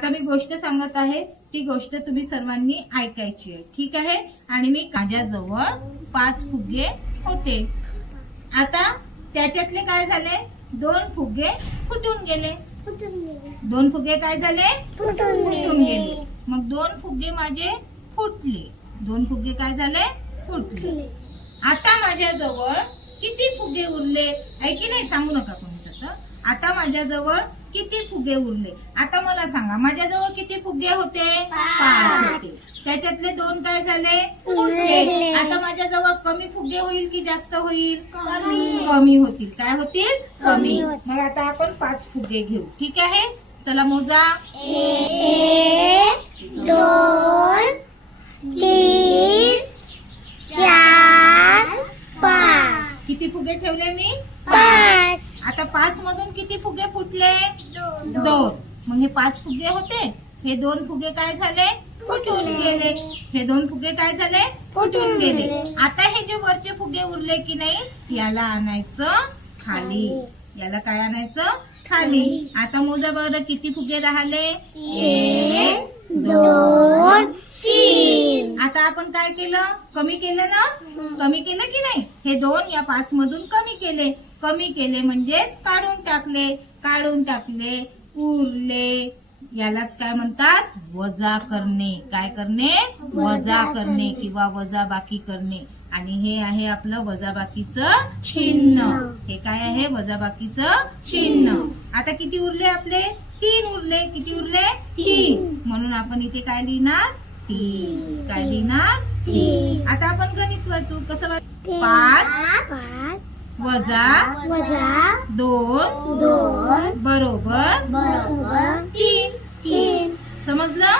आता मी गोष्ट सांगत आहे, ती गोष्ट तुम्ही सर्वांनी ऐकायची आहे, ठीक आहे? आणि मी माझ्याजवळ 5 फुगे होते. आता त्याच्यातले काय झाले, 2 फुगे फुटून गेले. 2 फुगे काय झाले, फुटून गेले. मग 2 फुगे माझे फुटले. 2 फुगे काय झाले, फुटले. आता माझ्याजवळ किती फुगे उरले, आहे की नाही? सांगू नका कोणी तसं. आता माझ्याजवळ किती फुगे उरले, आता मला सांगा. माझ्याजवळ किती फुगे होते, 5 होते. त्याच्यातले 2 काय झाले, फुटले. आता माझ्याजवळ कमी फुगे होईल की जास्त होईल, कमी होतील. काय होतील, कमी. मग आता आपण 5 फुगे घेऊ, ठीक आहे? चला मोजा. 1 2 3 4 5. किती फुगे ठेवले मी, 5. आता 5 मधून किती फुगे फुटले, 2. मग हे 5 फुगे होते, हे 2 फुगे काय झाले, फुटून गेले. हे 2 फुगे काय झाले, फुटून गेले. आता हे जे वरचे फुगे उरले की नाही, याला आणायचं खाली. याला काय आणायचं, खाली. आता मोजा बरं किती फुगे राहिले, 1 2 3. आता आपण काय केलं, कमी केलं ना, कमी केलं की नाही. हे 2 या 5 मधून कमी केले. कमी केले म्हणजे काढून टाकले. काढून टाकले, उरले. यालाच काय म्हणतात, वजा करणे. काय करणे, वजा करणे किंवा वजाबाकी करणे. आणि हे आहे आपलं वजाबाकीचं चिन्ह. हे काय आहे, वजाबाकीचं चिन्ह. आता किती उरले आपले, 3 उरले. किती उरले, 3. म्हणून आपण इथे काय लिहिणार, 3. काय लिहिणार, 3. आता आपण गणित वाचू. कसं, 5 वजा 2 बरोबर 3. समजलं?